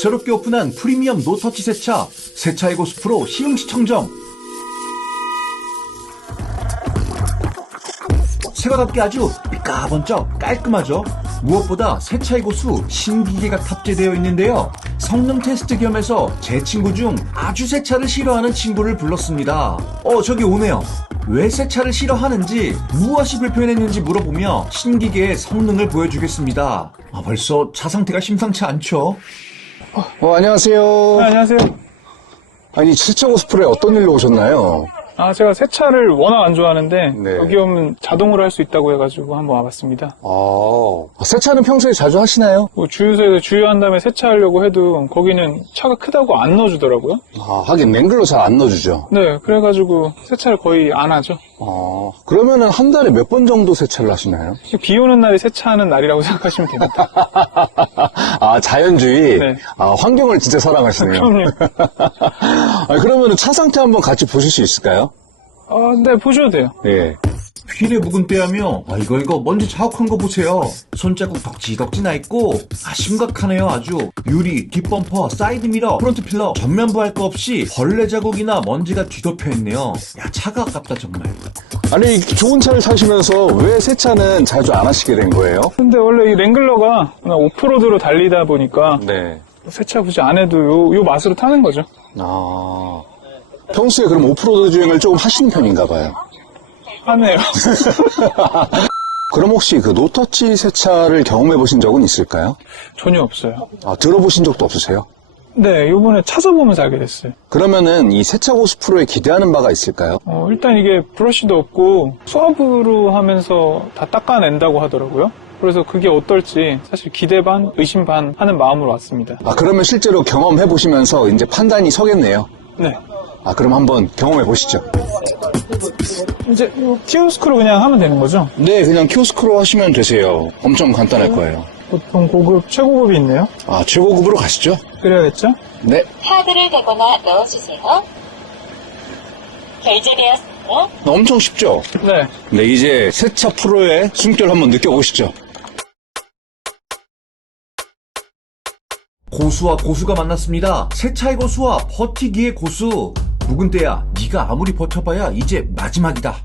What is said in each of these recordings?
새롭게 오픈한 프리미엄 노터치 세차 세차의 고수 프로 시흥시청점. 새가답게 아주 삐까번쩍 깔끔하죠? 무엇보다 세차의 고수 신기계가 탑재되어 있는데요. 성능 테스트 겸해서 제 친구 중 아주 세차를 싫어하는 친구를 불렀습니다. 어 저기 오네요. 왜 세차를 싫어하는지 무엇이 불편했는지 물어보며 신기계의 성능을 보여주겠습니다. 아, 벌써 차 상태가 심상치 않죠 어, 안녕하세요. 네, 안녕하세요. 아니, 세차 고스프레 어떤 일로 오셨나요? 아, 제가 세차를 워낙 안 좋아하는데 네. 여기 오면 자동으로 할 수 있다고 해가지고 한번 와봤습니다. 아, 세차는 평소에 자주 하시나요? 뭐 주유소에서 주유한 다음에 세차하려고 해도 거기는 차가 크다고 안 넣어주더라고요. 아, 하긴 랭글로 잘 안 넣어주죠. 네, 그래가지고 세차를 거의 안 하죠. 아, 그러면은 한 달에 몇 번 정도 세차를 하시나요? 비 오는 날이 세차하는 날이라고 생각하시면 됩니다. 아, 자연주의? 네. 아, 환경을 진짜 사랑하시네요. 그럼요. 아, 그러면은 차 상태 한번 같이 보실 수 있을까요? 아, 네, 보셔도 돼요. 예. 휠에 묵은 때하며 아 이거 이거 먼지 자욱한 거 보세요 손자국 덕지덕지 나 있고 아 심각하네요 아주 유리 뒷범퍼 사이드 미러 프론트 필러 전면부 할 거 없이 벌레 자국이나 먼지가 뒤덮여 있네요 야 차가 아깝다 정말 아니, 좋은 차를 사시면서 왜 세차는 자주 안 하시게 된 거예요? 근데 원래 이 랭글러가 그냥 오프로드로 달리다 보니까 네. 세차 굳이 안 해도 요, 요 맛으로 타는 거죠. 아. 평소에 그럼 오프로드 주행을 조금 하시는 편인가 봐요. 하네요. 그럼 혹시 그 노터치 세차를 경험해 보신 적은 있을까요? 전혀 없어요. 아, 들어보신 적도 없으세요? 네, 요번에 찾아보면서 알게 됐어요. 그러면은 이 세차 고수 프로에 기대하는 바가 있을까요? 어, 일단 이게 브러쉬도 없고 수압으로 하면서 다 닦아낸다고 하더라고요. 그래서 그게 어떨지 사실 기대 반, 의심 반 하는 마음으로 왔습니다. 아, 그러면 실제로 경험해 보시면서 이제 판단이 서겠네요. 네. 아, 그럼 한번 경험해 보시죠. 이제 요 키오스크로 그냥 하면 되는 거죠? 네, 그냥 키오스크로 하시면 되세요. 엄청 간단할 거예요. 보통 고급, 최고급이 있네요. 아, 최고급으로 가시죠? 그래야겠죠? 네. 카드를 대거나 넣어주세요. 결제되었습니다. 엄청 쉽죠? 네. 네, 이제 세차 프로의 숨결 한번 느껴보시죠. 고수와 고수가 만났습니다 세차의 고수와 버티기의 고수 묵은 때야 네가 아무리 버텨봐야 이제 마지막이다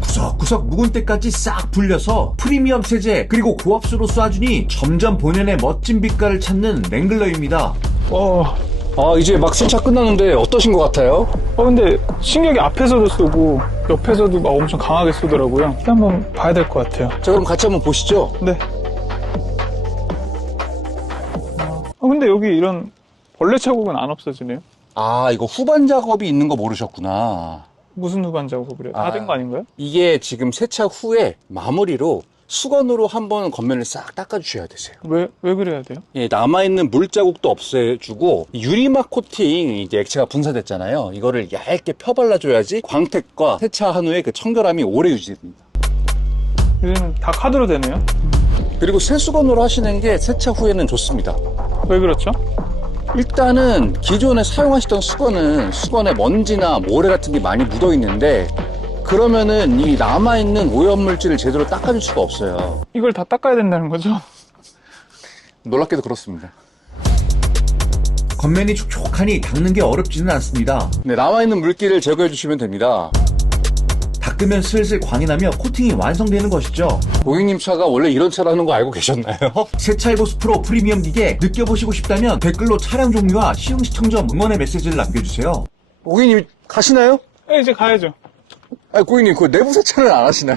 구석구석 묵은 때까지 싹 불려서 프리미엄 세제 그리고 고압수로 쏴주니 점점 본연의 멋진 빛깔을 찾는 랭글러입니다 어, 아, 이제 막 세차 끝났는데 어떠신 것 같아요? 어, 근데 신기하게 앞에서도 쏘고 옆에서도 막 엄청 강하게 쏘더라고요. 일단 한번 봐야 될 것 같아요. 자, 그럼 같이 한번 보시죠. 네. 어, 근데 여기 이런 벌레 자국은 안 없어지네요. 아, 이거 후반 작업이 있는 거 모르셨구나. 무슨 후반 작업을 해요? 아. 다된 거 아닌가요? 이게 지금 세차 후에 마무리로 수건으로 한번 겉면을 싹 닦아주셔야 되세요. 왜, 왜 그래야 돼요? 예, 남아있는 물자국도 없애주고 유리막 코팅 이제 액체가 분사됐잖아요. 이거를 얇게 펴발라줘야지 광택과 세차한 후에 그 청결함이 오래 유지됩니다. 요즘 다 카드로 되네요. 그리고 세수건으로 하시는 게 세차 후에는 좋습니다. 왜 그렇죠? 일단은 기존에 사용하시던 수건은 수건에 먼지나 모래 같은 게 많이 묻어 있는데 그러면은 이 남아있는 오염물질을 제대로 닦아줄 수가 없어요. 이걸 다 닦아야 된다는 거죠? 놀랍게도 그렇습니다. 겉면이 촉촉하니 닦는 게 어렵지는 않습니다 네, 남아있는 물기를 제거해 주시면 됩니다. 닦으면 슬슬 광이 나며 코팅이 완성되는 것이죠 고객님 차가 원래 이런 차라는 거 알고 계셨나요? 고수 프로 프리미엄 기계 느껴보시고 싶다면 댓글로 차량 종류와 시흥시청점 응원의 메시지를 남겨주세요 고객님 가시나요? 네, 이제 가야죠. 아, 고객님 그 내부 세차는 안 하시나요?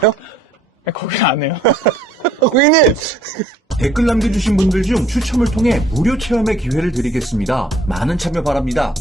네, 거기는 안 해요. 고객님! 댓글 남겨주신 분들 중 추첨을 통해 무료 체험의 기회를 드리겠습니다. 많은 참여 바랍니다.